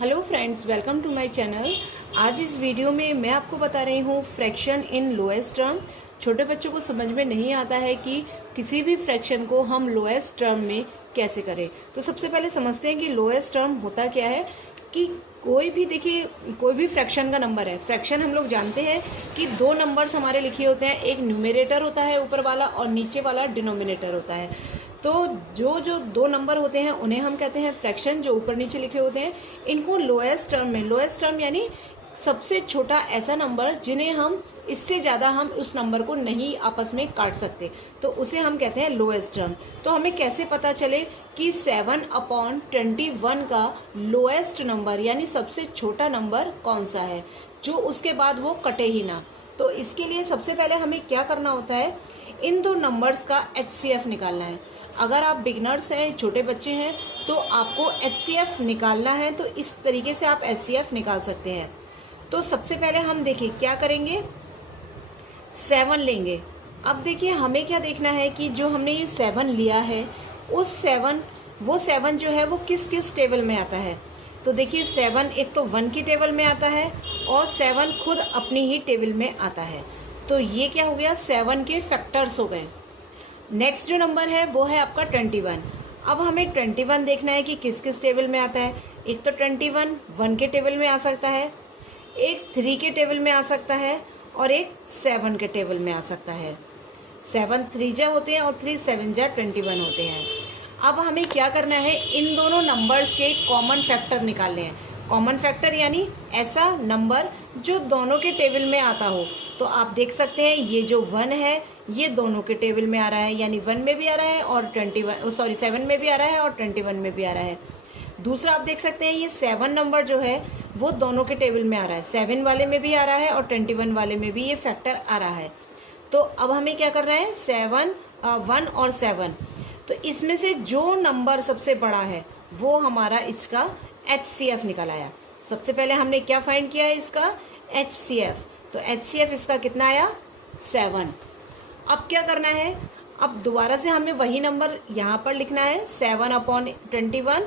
Hello friends, welcome to my channel. आज इस video में मैं आपको बता रही हूँ फ्रैक्शन इन लोएस्ट टर्म। छोटे बच्चों को समझ में नहीं आता है कि किसी भी फ्रैक्शन को हम लोएस्ट टर्म में कैसे करें। तो सबसे पहले समझते हैं कि लोएस्ट टर्म होता क्या है। कि कोई भी देखिए, कोई भी फ्रैक्शन का नंबर है। फ्रैक्शन हम लोग जानते हैं कि दो नंबर्स हमारे लिखे होते हैं, एक न्यूमरेटर होता है ऊपर वाला और नीचे वाला डिनोमिनेटर होता है। तो जो जो दो नंबर होते हैं उन्हें हम कहते हैं फ्रैक्शन, जो ऊपर नीचे लिखे होते हैं। इनको लोएस्ट टर्म में, लोएस्ट टर्म यानी सबसे छोटा ऐसा नंबर जिन्हें हम इससे ज़्यादा हम उस नंबर को नहीं आपस में काट सकते, तो उसे हम कहते हैं लोएस्ट टर्म। तो हमें कैसे पता चले कि 7/21 का लोएस्ट नंबर यानी सबसे छोटा नंबर कौन सा है जो उसके बाद वो कटे ही ना। तो इसके लिए सबसे पहले हमें क्या करना होता है, इन दो नंबर्स का HCF निकालना है। अगर आप बिगनर्स हैं, छोटे बच्चे हैं, तो आपको HCF निकालना है। तो इस तरीके से आप HCF निकाल सकते हैं। तो सबसे पहले हम देखिए क्या करेंगे, 7 लेंगे। अब देखिए हमें क्या देखना है कि जो हमने ये 7 लिया है उस 7 जो है वो किस किस टेबल में आता है। तो देखिए 7 एक तो 1 की टेबल में आता है और 7 खुद अपनी ही टेबल में आता है। तो ये क्या हो गया, 7 के फैक्टर्स हो गए। नेक्स्ट जो नंबर है वो है आपका 21। अब हमें 21 देखना है कि किस किस टेबल में आता है। एक तो 21 1 के टेबल में आ सकता है, एक 3 के टेबल में आ सकता है और एक 7 के टेबल में आ सकता है। 7 3 जा होते हैं और 3 7 जा 21 होते हैं। अब हमें क्या करना है, इन दोनों नंबर्स के कॉमन फैक्टर निकालने हैं। कॉमन फैक्टर यानी ऐसा नंबर जो दोनों के टेबल में आता हो। तो आप देख सकते हैं ये जो 1 है ये दोनों के टेबल में आ रहा है, यानी 1 में भी आ रहा है और 7 में भी आ रहा है और 21 में भी आ रहा है। दूसरा आप देख सकते हैं ये 7 नंबर जो है वो दोनों के टेबल में आ रहा है, 7 वाले में भी आ रहा है और 21 वाले में भी ये फैक्टर आ रहा है। तो अब हमें क्या करना है, 1 और 7, तो इसमें से जो नंबर सबसे बड़ा है वो हमारा इसका HCF निकल आया। सबसे पहले हमने क्या फाइंड किया है, इसका HCF। तो HCF इसका कितना आया, 7। अब क्या करना है, अब दोबारा से हमें वही नंबर यहाँ पर लिखना है 7/21।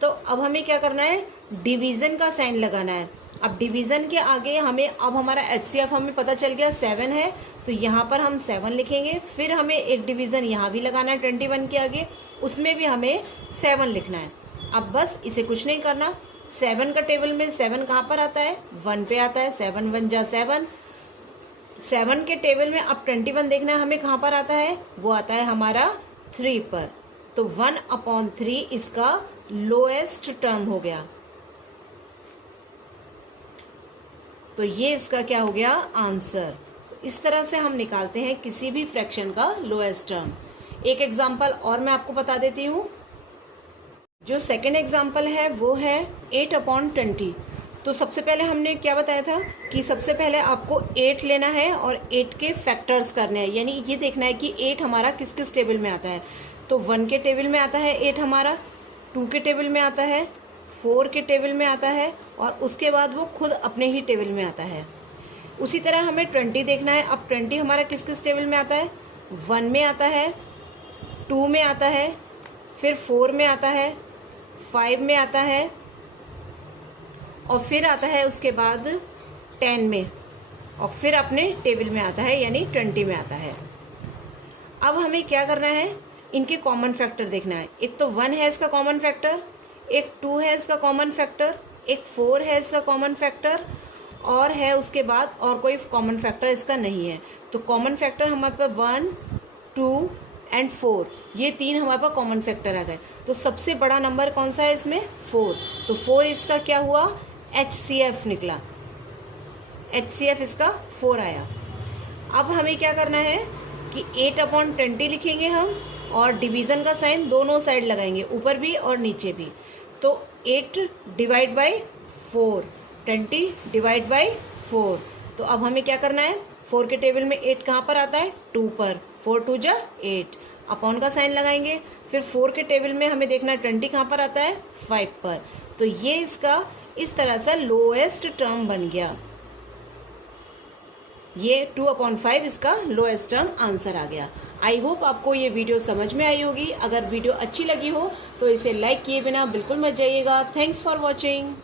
तो अब हमें क्या करना है, डिवीज़न का साइन लगाना है। अब डिवीज़न के आगे हमें, अब हमारा HCF हमें पता चल गया 7 है, तो यहाँ पर हम 7 लिखेंगे। फिर हमें एक डिवीज़न यहाँ भी लगाना है 21 के आगे, उसमें भी हमें 7 लिखना है। अब बस इसे कुछ नहीं करना, 7 का टेबल में 7 कहाँ पर आता है, 1 पे आता है। 7 1 जा 7। 7 के टेबल में अब 21 देखना है हमें कहाँ पर आता है, वो आता है हमारा 3 पर। तो 1/3 इसका लोएस्ट टर्म हो गया। तो ये इसका क्या हो गया, आंसर। तो इस तरह से हम निकालते हैं किसी भी फ्रैक्शन का लोएस्ट टर्म। एक एग्जांपल और मैं आपको बता देती हूँ। जो सेकंड एग्जांपल है वो है 8/20। तो सबसे पहले हमने क्या बताया था कि सबसे पहले आपको 8 लेना है और 8 के फैक्टर्स करने हैं, यानी ये देखना है कि 8 हमारा किस किस टेबल में आता है। तो 1 के टेबल में आता है 8 हमारा, 2 के टेबल में आता है, 4 के टेबल में आता है और उसके बाद वो खुद अपने ही टेबल में आता है। उसी तरह हमें 20 देखना है। अब 20 हमारा किस किस टेबल में आता है, 1 में आता है, 2 में आता है, फिर 4 में आता है, 5 में आता है और फिर आता है उसके बाद 10 में और फिर अपने टेबल में आता है यानी 20 में आता है। अब हमें क्या करना है, इनके कॉमन फैक्टर देखना है। एक तो 1 है इसका कॉमन फैक्टर, एक 2 है इसका कॉमन फैक्टर, एक 4 है इसका कॉमन फैक्टर और है उसके बाद और कोई कॉमन फैक्टर इसका नहीं है। तो कॉमन फैक्टर हमारे पास 1 2 एंड 4, ये 3 हमारे पास कॉमन फैक्टर आ गए। तो सबसे बड़ा नंबर कौन सा है इसमें, 4। तो 4 इसका क्या हुआ, HCF निकला। HCF इसका 4 आया। अब हमें क्या करना है कि 8/20 लिखेंगे हम और डिवीज़न का साइन दोनों साइड लगाएंगे, ऊपर भी और नीचे भी। तो 8 डिवाइड बाई 4, 20 डिवाइड बाई 4। तो अब हमें क्या करना है, 4 के टेबल में 8 कहाँ पर आता है, 2 पर। 4 2 जा 8, अपॉन का साइन लगाएंगे। फिर 4 के टेबल में हमें देखना है 20 कहाँ पर आता है, 5 पर। तो ये इसका इस तरह से लोएस्ट टर्म बन गया। ये 2/5 इसका लोएस्ट टर्म आंसर आ गया। आई होप आपको ये वीडियो समझ में आई होगी। अगर वीडियो अच्छी लगी हो तो इसे लाइक किए बिना बिल्कुल मत जाइएगा। Thanks for watching.